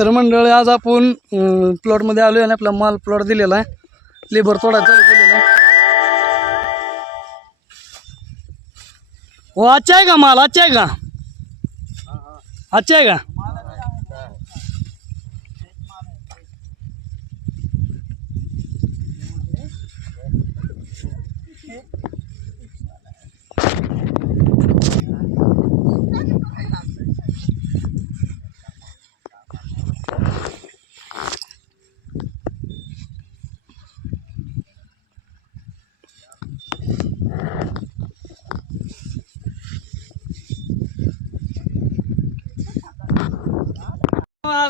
मित्रमंडळ आज आपण प्लॉटमध्ये आलो आणि आपला माल प्लॉट दिलेला आहे. लेबर थोडा चालू केलेला आहे. हो अच्छा आहे का माल? अच्छा आहे का? अच्छा आहे का?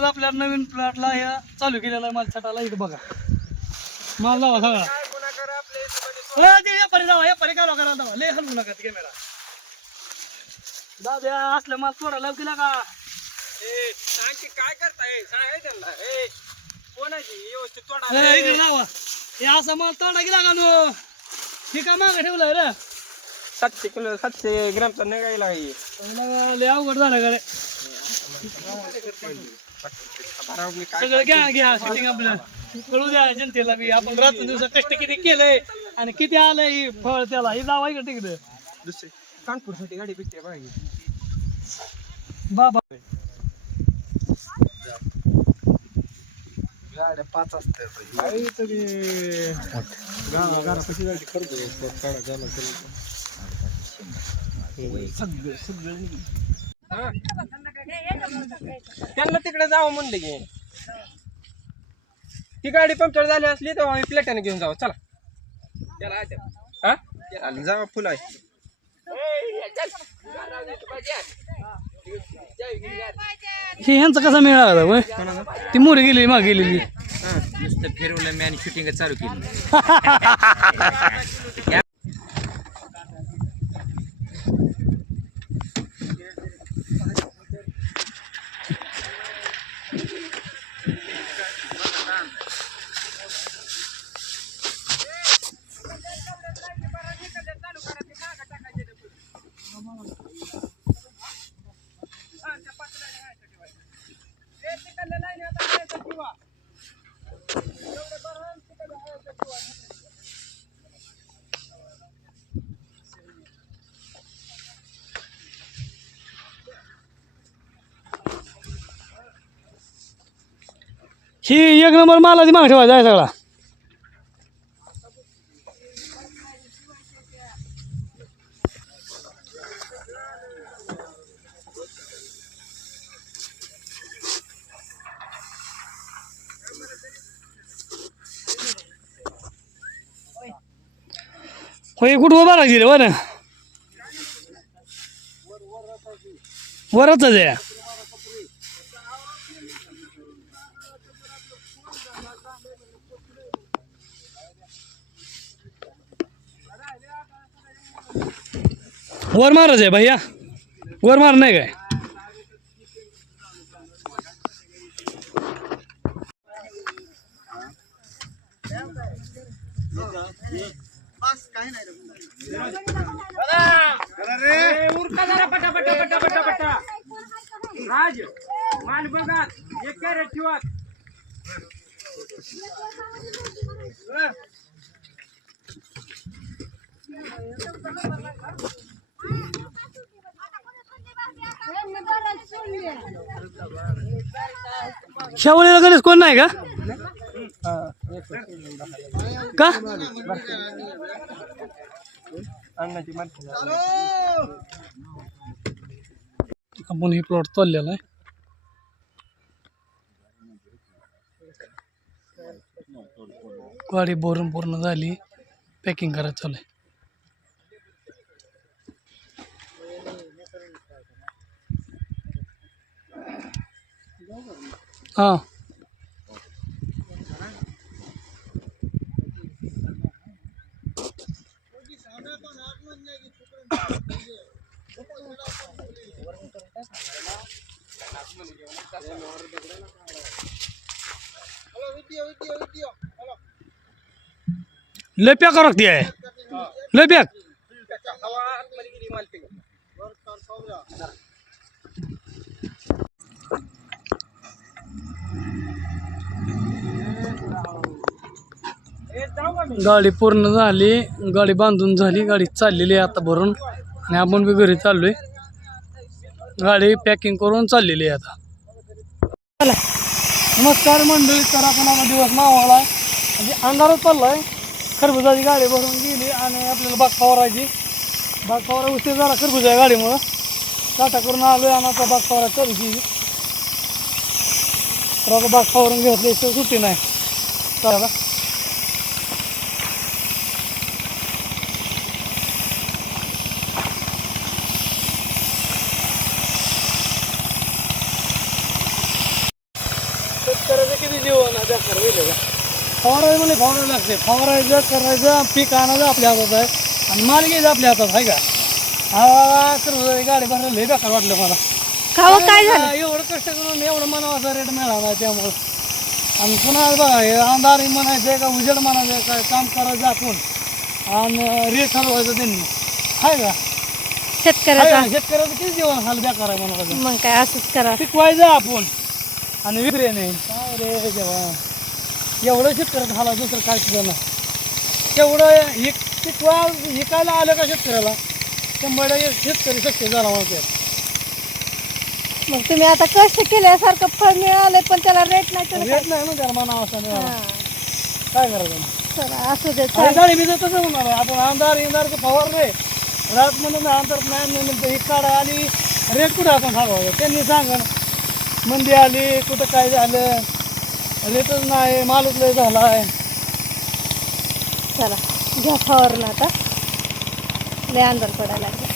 आज आपल्या नवीन प्लॉटला ह्या चालू केलेला आहे माल छटाला. इथं बघा. माल लावा सगळा हो, ते जावा जावा लय हलवू नका कॅमेरा दाद्या असलं माल केला का? काय करताय? सांगाय त्यांना. ए कोणाची व्यवस्थित तोडा ए, इकडे जावा. हे असा माल तोडा गेला का नो? हे का मागं ठेवलं रे सातशे किलो सातशे ग्रामचा निघायला लय अवघड झालं का रे? सगळं घ्या घ्या शूटिंग आपलं. कळू द्या जनतेला बी. आपण रात्र दिवसा कष्ट किती केलंय आणि किती आलंय फळ त्याला. हे जावा इकडे तिकडे. दुसरी कानपूरसाठी गाडी भेटते बघा बाबा गाड्या पाच असतात त्यांना तिकडे जावं म्हणलं की. ती गाडी पंक्चर झाली असली तर आम्ही प्लेटाने घेऊन जाऊ. चला. हा? जावा फुलं आहे. हे ह्यांचा कसा मिळाला होय? ती मोरी गेली माग गेलेली. नुसतं फिरवलं मी आणि शूटिंग चालू केली. ही एक नंबर मालाची माग ठेवायचा आहे सगळा. होय कुठं उभा राहायची रे वर वरच आहे. वर मारच आहे भैया. वर मार नाही काय? उरका जरा पटा पटा पटा पटा पटा राज माल बघा. एक कॅरेट ठेवा शेवळीला गणेश कोण नाही का? का? अन्नाची आपण ही प्लॉट चाललेला आहे? गाडी भरून पूर्ण झाली. पॅकिंग करायचं चालू आहे. हां. लेप्या करत रखती आहे लय गाडी पूर्ण झाली गाडी बांधून झाली गाडी चाललेली आहे आता भरून. आणि आपण बी घरी चाललोय. गाडी पॅकिंग करून चाललेली आहे आता. नमस्कार मंडळी तर आपण आता दिवस मावाला म्हणजे अंधारच चाललाय. खरबुजाची गाडी भरून गेली आणि आपल्याला बाग फवारायची. बाग फवारा उशीर झाला खरबुजा गाडीमुळं. टाटा करून आलो आणि आता बाग फवारा चालू केली. तर आता बाग फवारून घेतल्याशिवाय सुट्टी नाही. चला शेतकऱ्याचं किती जीवन आहे बेकार वेगळं का फवारायचं म्हणजे फवारायला लागते. फवारायचं करायचं पीक आणायचं आपल्या हातात आहे. आणि माल घ्यायचं आपल्या हातात आहे का? हा तर गाडी भरायला लय बेकार वाटलं मला. खावं हो, काय झालं? एवढं कष्ट करून एवढं मनावाचा रेट मिळाला त्यामुळं. आणि पुन्हा बघा हे अंधारी म्हणायचं का उजेड म्हणायचं काय काम करायचं आपण. आणि रेट हलवायचं त्यांनी. आहे का? शेतकऱ्याचा? शेतकऱ्याचं किती जीवन हाल बेकार आहे म्हणायचं मग काय असंच करा. पिकवायचं आपण. आणि विक्रे नाही. काय रे जेव्हा एवढं शेतकऱ्याचं हाला दुसरं काय सुद्धा नाही. तेवढं एक पिकवा विकायला आलं का शेतकऱ्याला? शंभर टक्के शेतकरी शक्य झाला म्हणते मग तुम्ही आता कष्ट केल्यासारखं फळ मिळालंय पण त्याला रेट नाही तर रेट नाही ना त्याला मना असं हा. काय करायचं? मग? चला असू दे चालेल. बी तसं होणार आहे. आपण अंधार इंधारचं फवार रे. रात म्हणून अंतर नाही म्हणून ही काढा आणि रेट कुठं आपण सांगायचं त्यांनी सांगा मंदी आली कुठं काय झालं? रेटच नाही मालच लय झाला आहे चला घ्या फवारून आता. लय अंधार पडायला लागेल.